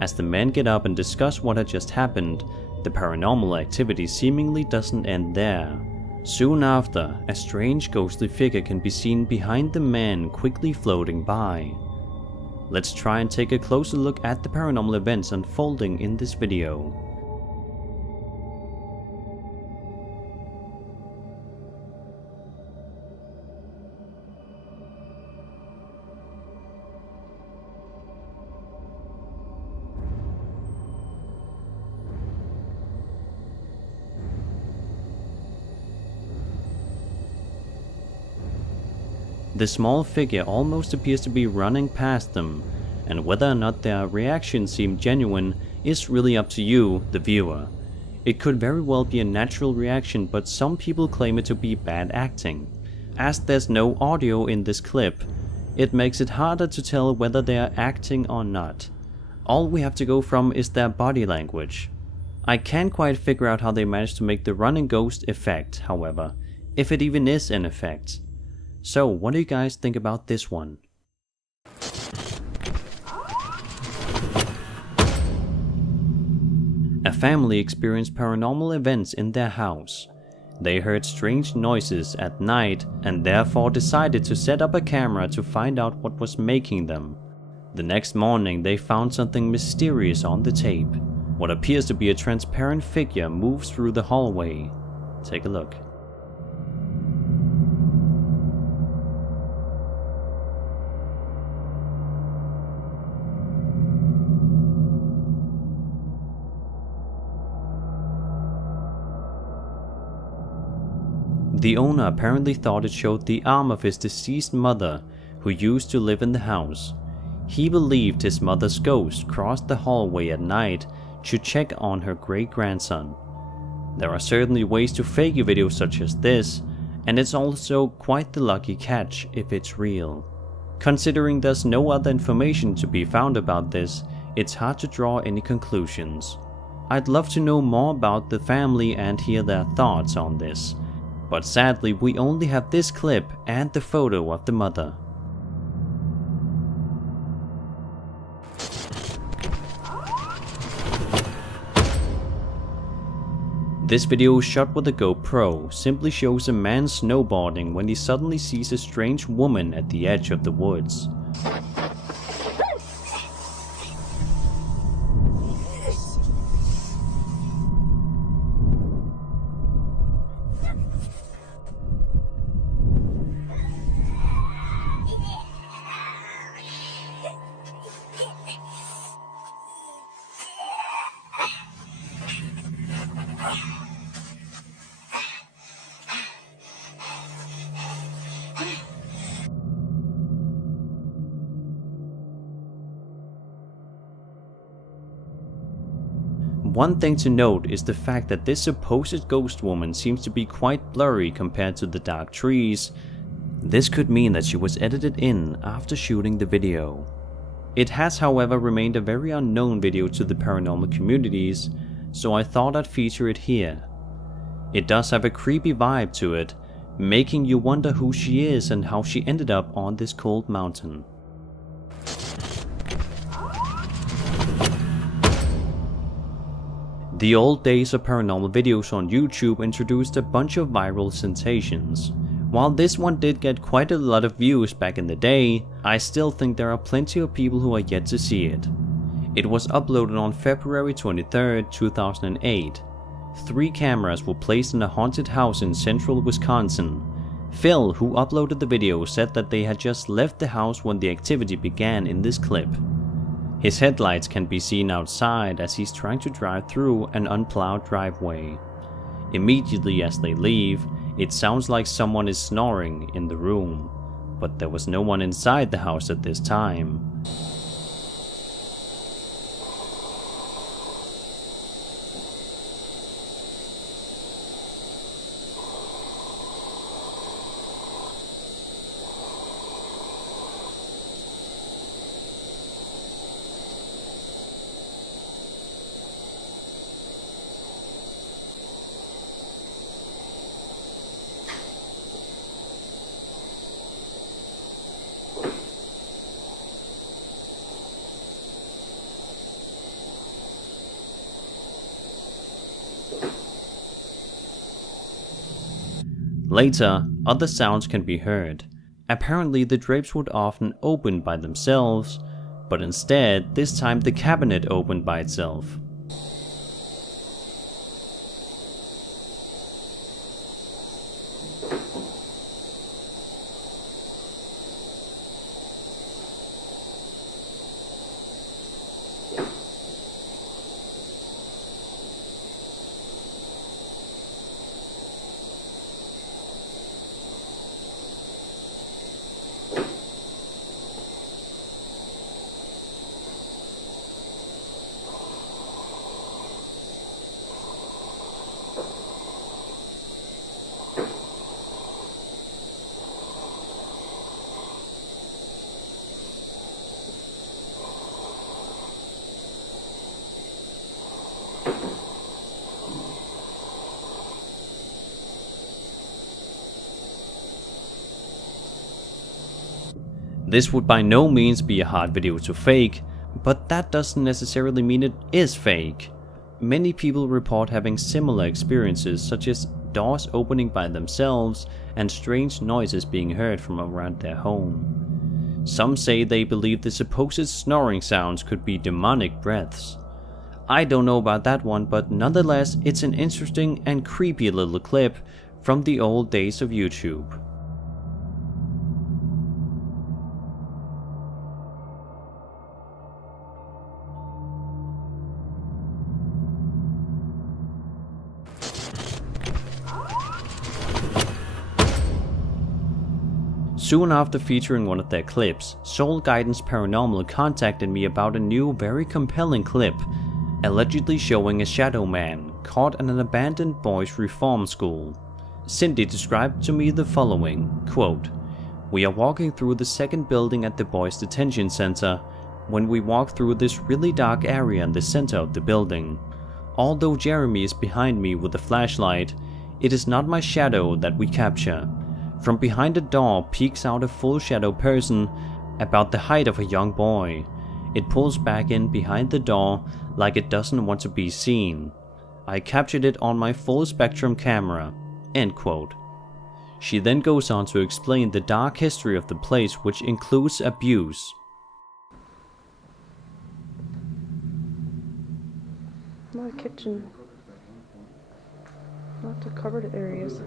As the men get up and discuss what had just happened, the paranormal activity seemingly doesn't end there. Soon after, a strange ghostly figure can be seen behind the man quickly floating by. Let's try and take a closer look at the paranormal events unfolding in this video. The small figure almost appears to be running past them, and whether or not their reactions seem genuine is really up to you, the viewer. It could very well be a natural reaction, but some people claim it to be bad acting. As there's no audio in this clip, it makes it harder to tell whether they are acting or not. All we have to go from is their body language. I can't quite figure out how they managed to make the running ghost effect, however, if it even is an effect. So, what do you guys think about this one? A family experienced paranormal events in their house. They heard strange noises at night and therefore decided to set up a camera to find out what was making them. The next morning they found something mysterious on the tape. What appears to be a transparent figure moves through the hallway. Take a look. The owner apparently thought it showed the arm of his deceased mother, who used to live in the house. He believed his mother's ghost crossed the hallway at night to check on her great-grandson. There are certainly ways to fake a video such as this, and it's also quite the lucky catch if it's real. Considering there's no other information to be found about this, it's hard to draw any conclusions. I'd love to know more about the family and hear their thoughts on this. But sadly, we only have this clip and the photo of the mother. This video shot with a GoPro simply shows a man snowboarding when he suddenly sees a strange woman at the edge of the woods. One thing to note is the fact that this supposed ghost woman seems to be quite blurry compared to the dark trees. This could mean that she was edited in after shooting the video. It has, however, remained a very unknown video to the paranormal communities, so I thought I'd feature it here. It does have a creepy vibe to it, making you wonder who she is and how she ended up on this cold mountain. The old days of paranormal videos on YouTube introduced a bunch of viral sensations. While this one did get quite a lot of views back in the day, I still think there are plenty of people who are yet to see it. It was uploaded on February 23rd, 2008. 3 cameras were placed in a haunted house in central Wisconsin. Phil, who uploaded the video, said that they had just left the house when the activity began in this clip. His headlights can be seen outside as he's trying to drive through an unplowed driveway. Immediately as they leave, it sounds like someone is snoring in the room, but there was no one inside the house at this time. Later, other sounds can be heard. Apparently the drapes would often open by themselves, but instead, this time the cabinet opened by itself. This would by no means be a hard video to fake, but that doesn't necessarily mean it is fake. Many people report having similar experiences, such as doors opening by themselves and strange noises being heard from around their home. Some say they believe the supposed snoring sounds could be demonic breaths. I don't know about that one, but nonetheless it's an interesting and creepy little clip from the old days of YouTube. Soon after featuring one of their clips, Soul Guidance Paranormal contacted me about a new, very compelling clip, allegedly showing a shadow man caught at an abandoned boys' reform school. Cindy described to me the following, quote, "We are walking through the second building at the boys' detention center when we walk through this really dark area in the center of the building. Although Jeremy is behind me with a flashlight, it is not my shadow that we capture. From behind a door peeks out a full shadow person about the height of a young boy. It pulls back in behind the door like it doesn't want to be seen. I captured it on my full spectrum camera." End quote. She then goes on to explain the dark history of the place, which includes abuse. Not a kitchen. Not the cupboard areas.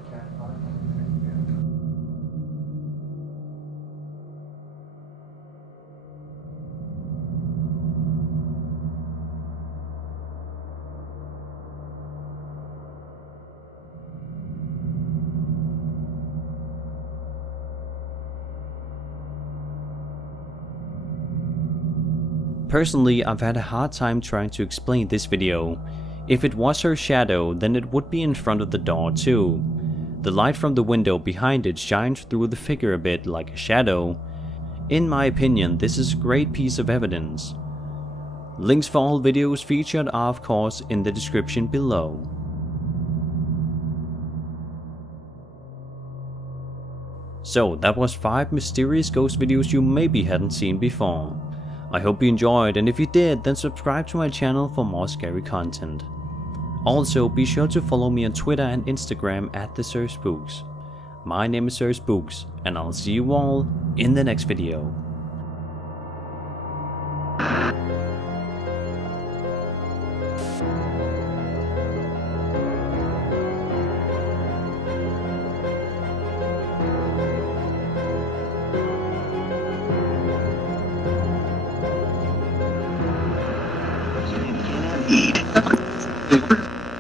Personally, I've had a hard time trying to explain this video. If it was her shadow, then it would be in front of the door too. The light from the window behind it shines through the figure a bit like a shadow. In my opinion, this is a great piece of evidence. Links for all videos featured are of course in the description below. So that was 5 mysterious ghost videos you maybe hadn't seen before. I hope you enjoyed, and if you did, then subscribe to my channel for more scary content. Also, be sure to follow me on Twitter and Instagram at @SirSpooks. My name is SirSpooks, and I'll see you all in the next video. Eat.